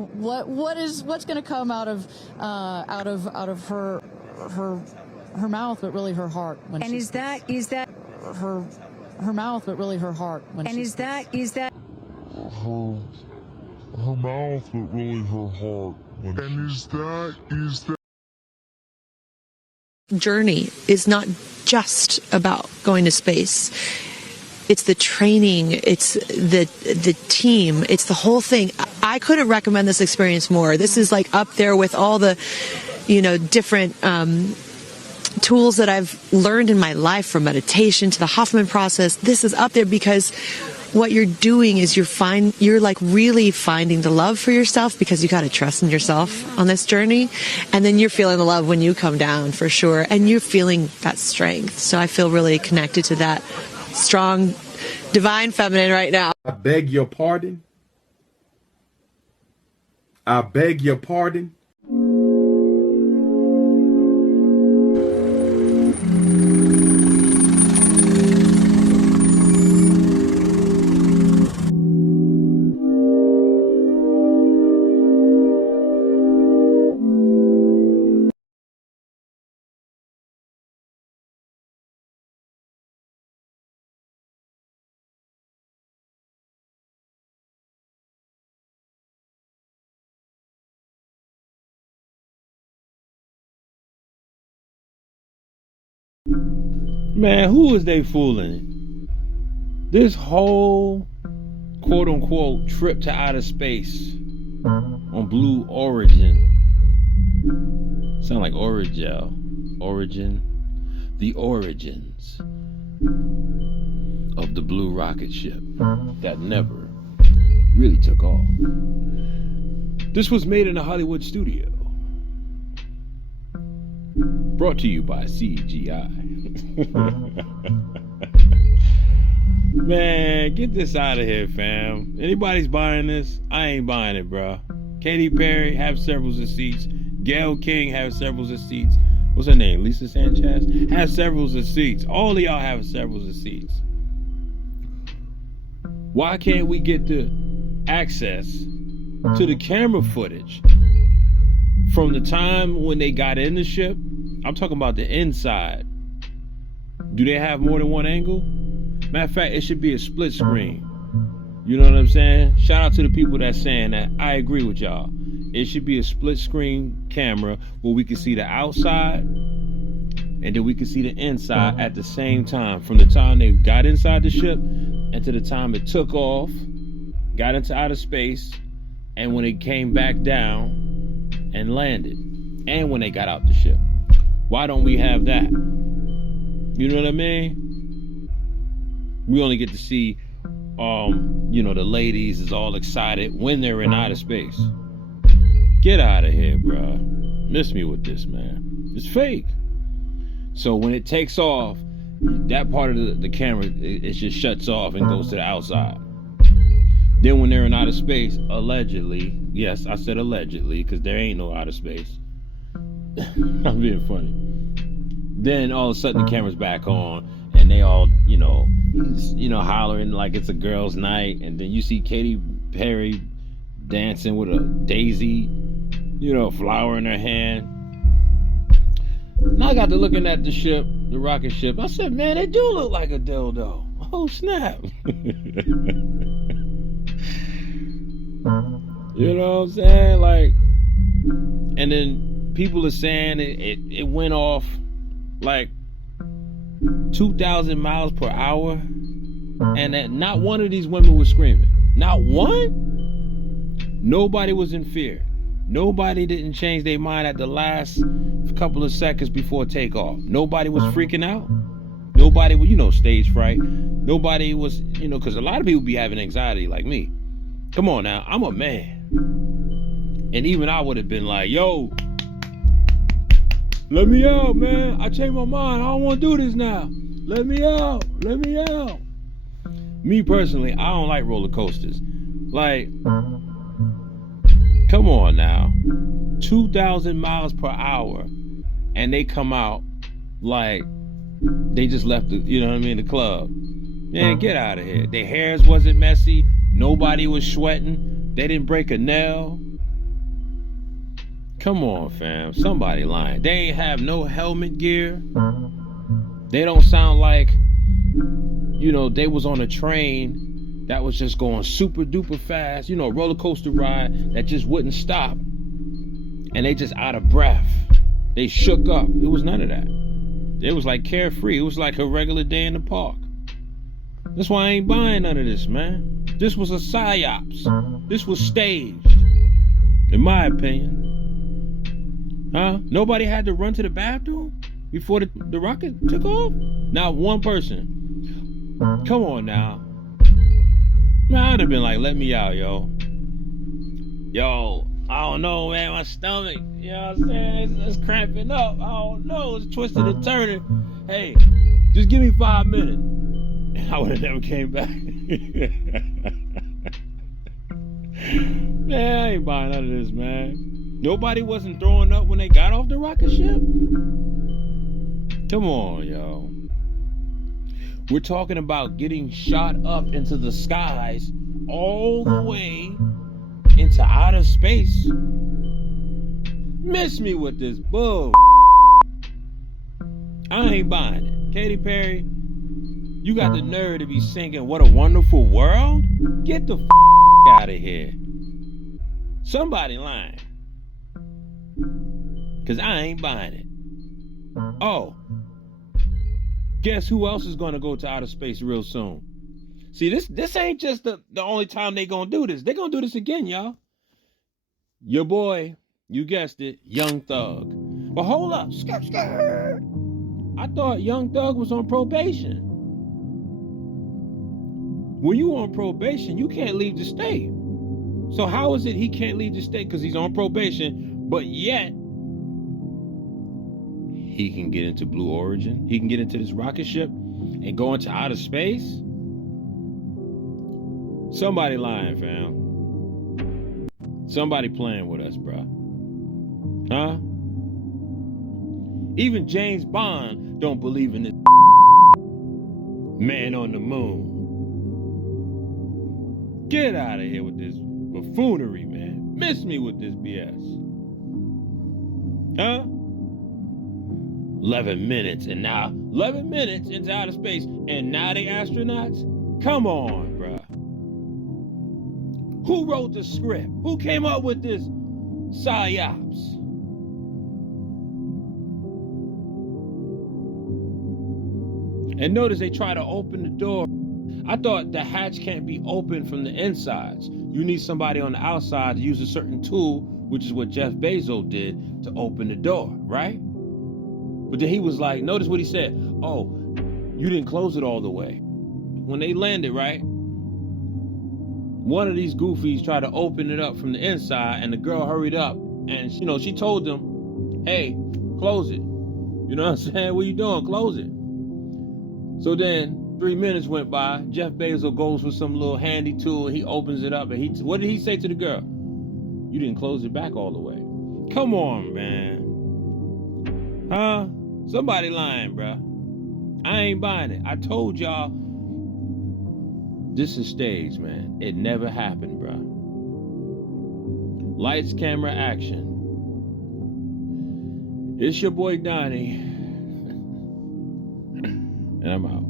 what's going to come out of her mouth, but really her heart. When and is that her mouth, but really her heart. When and is that her mouth, but really her heart. And is that journey is not just about going to space. It's the training, it's the team, it's the whole thing. I couldn't recommend this experience more. This is like up there with all the, different tools that I've learned in my life, from meditation to the Hoffman process. This is up there because what you're doing is you're like really finding the love for yourself, because you got to trust in yourself on this journey. And then you're feeling the love when you come down, for sure. And you're feeling that strength. So I feel really connected to that strong, divine feminine right now. I beg your pardon. I beg your pardon. Man, who is they fooling? This whole quote unquote trip to outer space on Blue Origin. Sound like Origel. Origin. The origins of the blue rocket ship that never really took off. This was made in a Hollywood studio. Brought to you by CGI. Man, get this out of here, fam. Anybody's buying this? I ain't buying it, bro. Katy Perry have several of seats. Gayle King have several of seats. What's her name? Lisa Sanchez has several of seats. All of y'all have several of seats. Why can't we get the access to the camera footage from the time when they got in the ship? I'm talking about the inside. Do they have more than one angle? Matter of fact, it should be a split screen. You know what I'm saying? Shout out to the people that's saying that. I agree with y'all. It should be a split screen camera where we can see the outside and then we can see the inside at the same time. From the time they got inside the ship and to the time it took off, got into outer space, and when it came back down and landed, and when they got out the ship. Why don't we have that? You know what I mean? We only get to see, the ladies is all excited when they're in outer space. Get out of here, bro. Miss me with this, man. It's fake. So when it takes off, that part of the camera, it just shuts off and goes to the outside. Then when they're in outer space, allegedly, yes, I said allegedly, because there ain't no outer space. I'm being funny. Then all of a sudden the camera's back on and they all, hollering like it's a girl's night. And then you see Katy Perry dancing with a daisy, flower in her hand. Now I got to looking at the ship, the rocket ship. I said, man, they do look like a dildo. Oh, snap. You know what I'm saying? Like, and then people are saying it went off like 2,000 miles per hour, and that not one of these women was screaming. Not one. Nobody was in fear. Nobody didn't change their mind at the last couple of seconds before takeoff. Nobody was freaking out. Nobody was, stage fright. Nobody was, because a lot of people be having anxiety like me. Come on now, I'm a man. And even I would have been like, yo, let me out, man. I changed my mind. I don't want to do this now. Let me out. Let me out. Me personally, I don't like roller coasters. Like, come on now. 2,000 miles per hour. And they come out like they just left the club. Man, get out of here. Their hairs wasn't messy. Nobody was sweating. They didn't break a nail. Come on, fam. Somebody lying. They ain't have no helmet gear. They don't sound like, you know, they was on a train that was just going super duper fast. You know, a roller coaster ride that just wouldn't stop. And they just out of breath. They shook up. It was none of that. It was like carefree. It was like a regular day in the park. That's why I ain't buying none of this, man. This was a psyops. This was staged, in my opinion. Huh? Nobody had to run to the bathroom before the rocket took off? Not one person. Come on now. Man, I'd have been like, let me out, yo. Yo, I don't know, man. My stomach, you know what I'm saying? It's cramping up. I don't know. It's twisting and turning. Hey, just give me 5 minutes. And I would have never came back. Man, I ain't buying none of this, man. Nobody wasn't throwing up when they got off the rocket ship? Come on, yo. We're talking about getting shot up into the skies all the way into outer space. Miss me with this bull. I ain't buying it. Katy Perry, you got the nerve to be singing What a Wonderful World? Get the out of here. Somebody lying. Cause I ain't buying it. Oh, guess who else is gonna go to outer space real soon? See, this ain't just the only time they gonna do this. They gonna do this again, y'all. Your boy, you guessed it, Young Thug. But hold up, skirt. I thought Young Thug was on probation. When you on probation, you can't leave the state. So how is it he can't leave the state because he's on probation, but yet he can get into Blue Origin? He can get into this rocket ship and go into outer space? Somebody lying, fam. Somebody playing with us, bro. Huh? Even James Bond don't believe in this man on the moon. Get out of here with this buffoonery, man. Miss me with this BS. Huh? 11 minutes, and now 11 minutes into outer space, and now they astronauts? Come on, bruh. Who wrote the script? Who came up with this psyops? And notice they try to open the door. I thought the hatch can't be opened from the insides. You need somebody on the outside to use a certain tool, which is what Jeff Bezos did to open the door, right? But then he was like, notice what he said. Oh, you didn't close it all the way. When they landed, right? One of these goofies tried to open it up from the inside, and the girl hurried up, and you know, she told them, hey, close it. You know what I'm saying? What you doing? Close it. So then 3 minutes went by. Jeff Bezos goes for some little handy tool, and he opens it up, and what did he say to the girl? You didn't close it back all the way. Come on, man. Huh? Somebody lying, bruh. I ain't buying it. I told y'all this is staged, man. It never happened, bruh. Lights, camera, action. It's your boy Donnie. And I'm out.